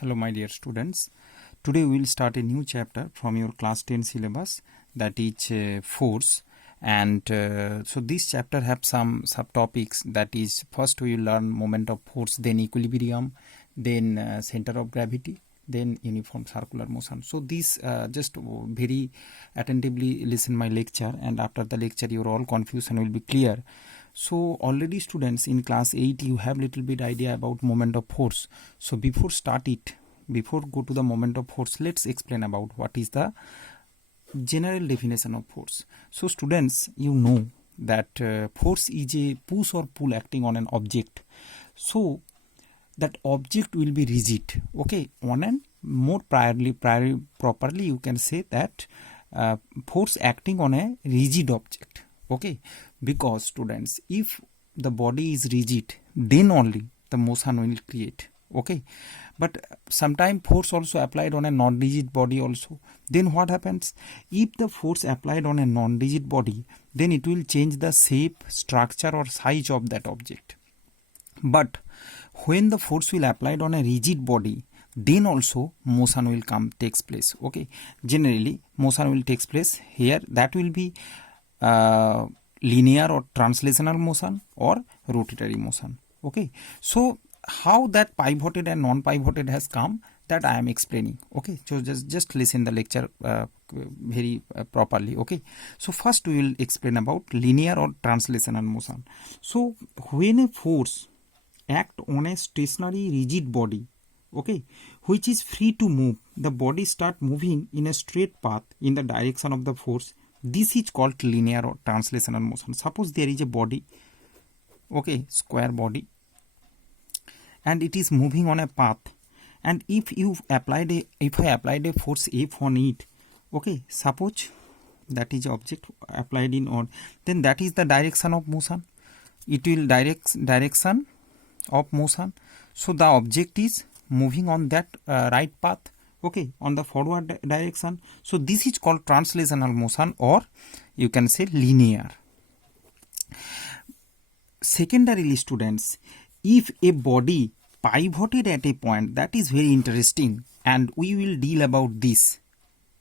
Hello my dear students. Today we will start a new chapter from your class 10 syllabus, that is force, and so this chapter have some subtopics. That is, first we will learn moment of force, then equilibrium, then center of gravity, then uniform circular motion. So this just very attentively listen my lecture, and after the lecture your all confusion will be clear. So already students in class 8 you have little bit idea about moment of force. So before go to the moment of force, let's explain about what is the general definition of force. So students, you know that force is a push or pull acting on an object. So that object will be rigid. Okay, on and more properly you can say that force acting on a rigid object. Okay, because students, if the body is rigid, then only the motion will create. Okay, but sometimes force also applied on a non-rigid body also. Then what happens? If the force applied on a non-rigid body, then it will change the shape, structure or size of that object. But when the force will applied on a rigid body, then also motion will takes place. Okay, generally motion will takes place here. That will be linear or translational motion or rotatory motion. Okay, so how that pivoted and non-pivoted has come, that I am explaining. Okay, so just listen the lecture very properly. Okay, so first we will explain about linear or translational motion. So when a force act on a stationary rigid body, okay, which is free to move, the body start moving in a straight path in the direction of the force. This is called linear or translational motion. Suppose there is a body, okay, square body, and it is moving on a path, and if I applied a force F on it, okay, suppose that is object applied in on, then that is the direction of motion. It will direction of motion. So the object is moving on that right path, okay, on the forward direction. So this is called translational motion, or you can say linear. Secondarily, students, if a body pivoted at a point, that is very interesting, and we will deal about this.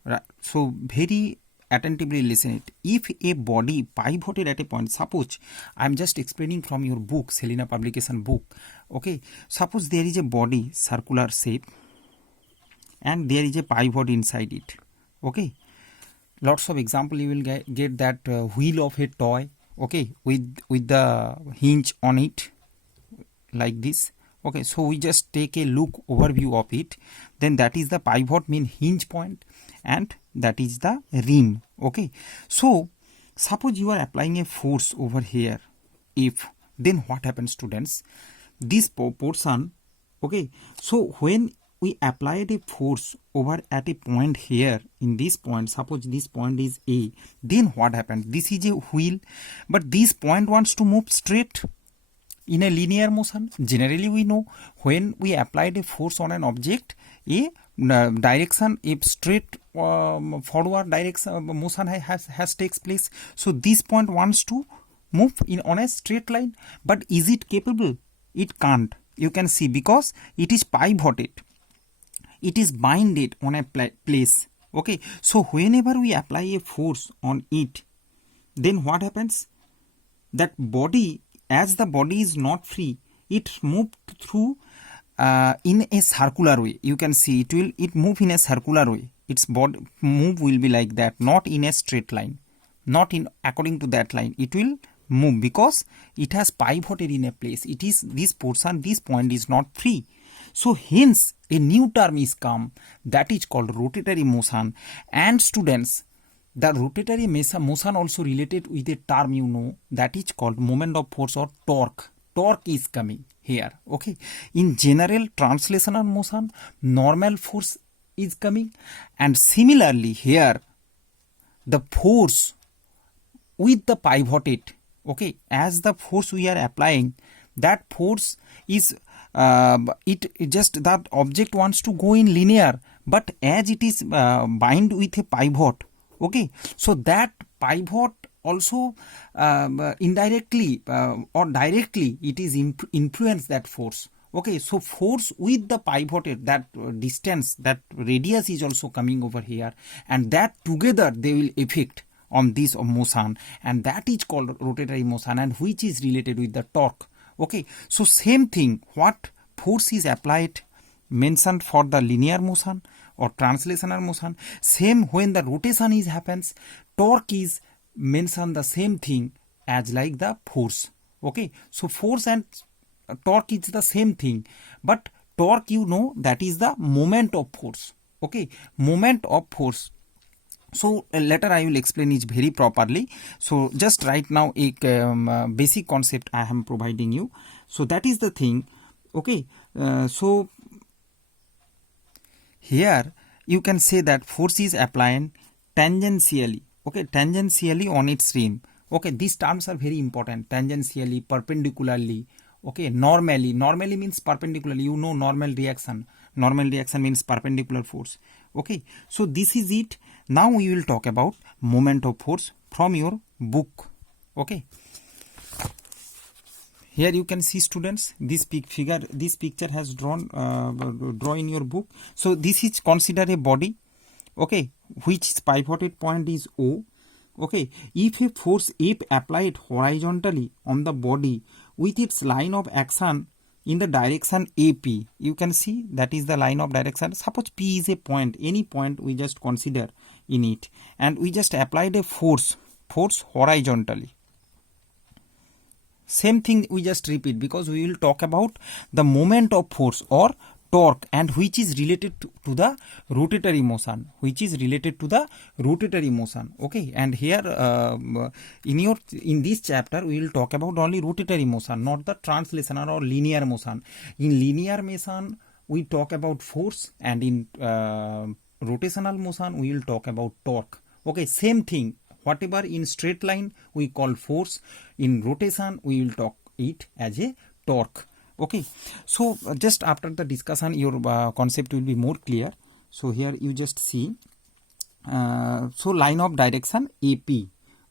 Right? So very attentively listen it. If a body pivoted at a point, suppose I am just explaining from your book, Selina publication book. Okay, suppose there is a body circular shape, and there is a pivot inside it. Okay, lots of example you will get that wheel of a toy, okay, with the hinge on it, like this. Okay, so we just take a look overview of it. Then that is the pivot, mean hinge point, and that is the rim. Okay, so suppose you are applying a force over here. If then what happens, students? This portion, okay, so when we applied a force over at a point here, in this point, suppose this point is A, then what happens? This is a wheel, but this point wants to move straight in a linear motion. Generally we know when we applied a force on an object, a direction, if straight forward direction motion has takes place. So this point wants to move on a straight line, but is it capable? It can't. You can see, because it is pivoted, it is binded on a place. Okay, so whenever we apply a force on it, then what happens? That body, as the body is not free, it moved through in a circular way. You can see it move in a circular way. Its body move will be like that, not in a straight line, not in according to that line. It will move because it has pivoted in a place. It is this portion, this point is not free. So hence a new term is come, that is called rotatory motion. And students, the rotatory motion also related with a term you know, that is called moment of force or torque. Torque is coming here. Okay, in general translational motion, normal force is coming, and similarly here the force with the pivoted, okay, as the force we are applying, that force is it just that object wants to go in linear, but as it is bind with a pivot, okay, so that pivot also indirectly or directly it is influence that force. Okay, so force with the pivoted, that distance, that radius is also coming over here, and that together they will affect on this motion, and that is called rotatory motion, and which is related with the torque. Okay, so same thing, what force is applied mentioned for the linear motion or translational motion, same when the rotation is happens, torque is mentioned the same thing as like the force. Okay, so force and torque is the same thing, but torque, you know, that is the moment of force. Okay, moment of force. So later I will explain it very properly. So just right now a basic concept I am providing you. So that is the thing. Okay, so here you can say that force is applied tangentially. Okay, tangentially on its rim. Okay, these terms are very important. Tangentially, perpendicularly. Okay, normally. Normally means perpendicularly. You know normal reaction. Normal reaction means perpendicular force. Okay, so this is it. Now we will talk about moment of force from your book. Okay. Here you can see, students, this figure, this picture has drawn in your book. So this is considered a body, okay, which pivoted point is O. Okay, if a force F applied horizontally on the body with its line of action in the direction AP, you can see that is the line of direction. Suppose P is a point, any point we just consider in it, and we just applied a force horizontally. Same thing we just repeat, because we will talk about the moment of force or torque, and which is related to the rotatory motion, okay. And here in this chapter we will talk about only rotatory motion, not the translational or linear motion. In linear motion we talk about force, and in rotational motion we will talk about torque. Okay, same thing. Whatever in straight line we call force, in rotation we will talk it as a torque. Okay, so just after the discussion your concept will be more clear. So here you just see, so line of direction AP,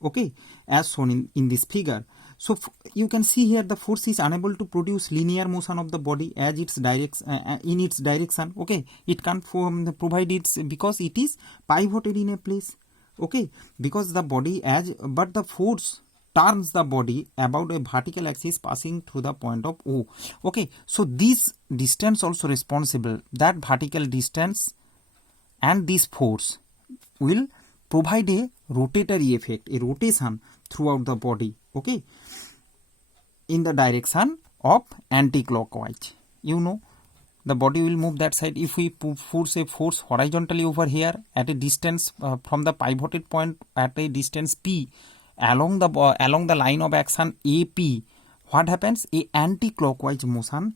okay, as shown in this figure. So you can see here the force is unable to produce linear motion of the body as its in its direction. Okay, it can't provide it because it is pivoted in a place. Okay, because the body but the force turns the body about a vertical axis passing through the point of O. Okay, so this distance also responsible, that vertical distance and this force will provide a rotatory effect, a rotation throughout the body. Okay, in the direction of anti-clockwise. You know, the body will move that side. If we force a force horizontally over here at a distance from the pivoted point at a distance P along the line of action AP, what happens? A anti-clockwise motion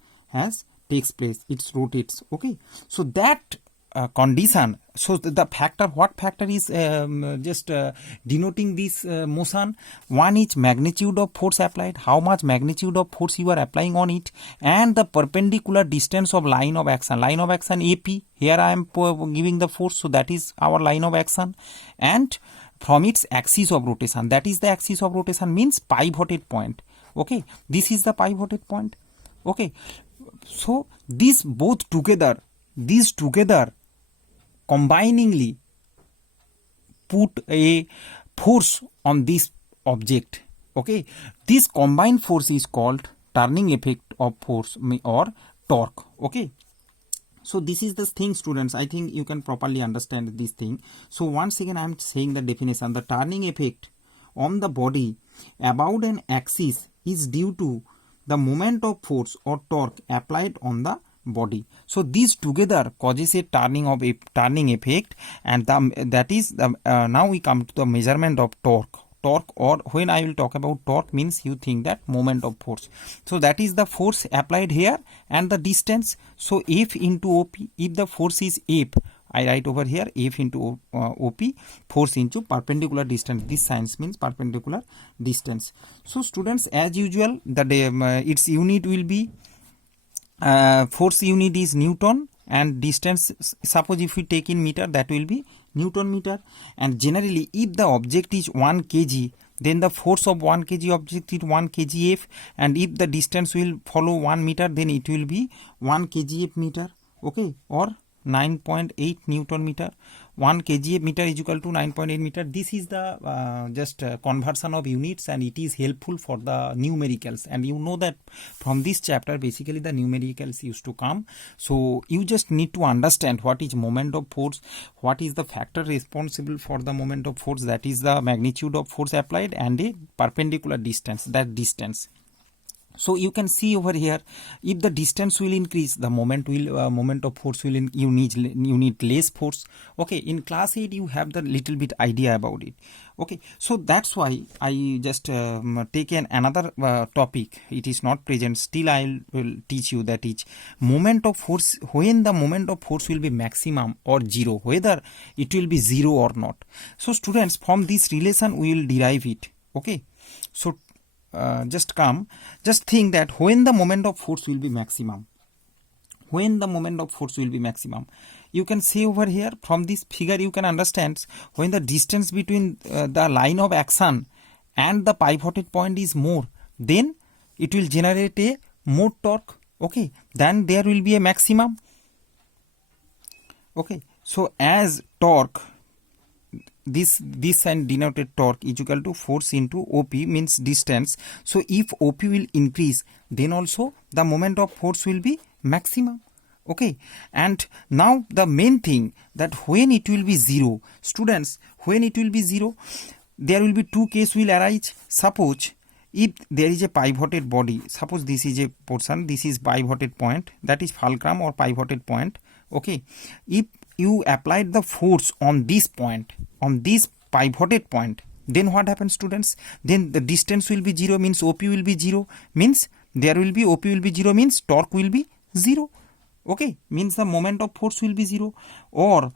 takes place. It rotates. Okay, so that condition. So the factor, what factor is just denoting this motion? One is magnitude of force applied, how much magnitude of force you are applying on it, and the perpendicular distance of line of action. Line of action AP, here I am giving the force, so that is our line of action, and from its axis of rotation, that is the axis of rotation means pivoted point. Okay, this is the pivoted point. Okay, so these together combiningly put a force on this object. Okay, this combined force is called turning effect of force or torque. Okay, so this is the thing, students. I think you can properly understand this thing. So once again I am saying the definition. The turning effect on the body about an axis is due to the moment of force or torque applied on the body. So these together causes a turning effect, and that is the now we come to the measurement of torque. Or when I will talk about torque means you think that moment of force. So that is the force applied here and the distance. So F into OP. If the force is F, I write over here F into OP, force into perpendicular distance. This signs means perpendicular distance. So students, as usual, its unit will be force unit is Newton, and distance, suppose if we take in meter, that will be Newton meter. And generally if the object is 1 kg, then the force of 1 kg object is 1 kgf, and if the distance will follow 1 meter, then it will be 1 kgf meter, okay, or 9.8 Newton meter. 1 kgf meter is equal to 9.8 meter. This is the just conversion of units, and it is helpful for the numericals, and you know that from this chapter basically the numericals used to come. So you just need to understand what is moment of force, what is the factor responsible for the moment of force, that is the magnitude of force applied, and a perpendicular distance, that distance. So you can see over here, if the distance will increase, the moment of force will you need less force. Okay, in class 8 you have the little bit idea about it. Okay, so that's why I just take another topic. It is not present, still I will teach you that is moment of force, when the moment of force will be maximum or zero, whether it will be zero or not. So students, from this relation we will derive it. Okay, so just think that when the moment of force will be maximum, when the moment of force will be maximum, you can see over here from this figure you can understand when the distance between the line of action and the pivoted point is more, then it will generate a more torque. Okay, then there will be a maximum. Okay, so as torque, this sign denoted torque is equal to force into OP, means distance. So if OP will increase, then also the moment of force will be maximum. Okay, and now the main thing, that when it will be zero, students, when it will be zero, there will be two cases will arise. Suppose if there is a pivoted body, suppose this is a portion, this is pivoted point, that is fulcrum or pivoted point. Okay, if you applied the force on this point, on this pivoted point, then what happens, students? Then the distance will be zero, means OP will be zero, means there will be OP will be zero, means torque will be zero. Okay, means the moment of force will be zero, or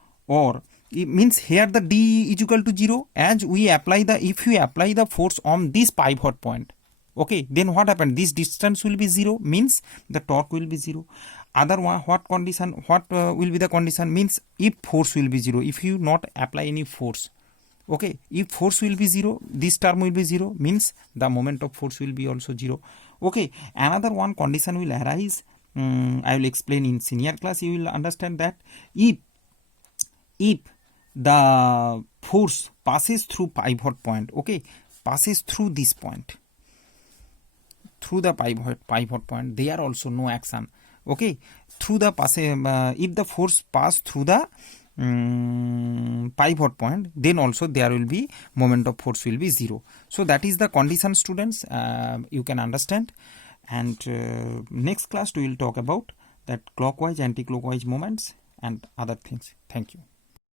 it means here the D is equal to zero as we apply the, if you apply the force on this pivot point. Okay, then what happened? This distance will be zero, means the torque will be zero. Other one, what condition, what will be the condition, means if force will be zero, if you not apply any force. Okay, if force will be zero, this term will be zero, means the moment of force will be also zero. Okay, another one condition will arise. I will explain in senior class. You will understand that if the force passes through pivot point, okay, passes through this point, through the pivot point, there are also no action. Okay, through the if the force pass through the pivot point, then also there will be moment of force will be zero. So that is the condition, students. You can understand. And next class we will talk about that clockwise, anti-clockwise moments and other things. Thank you.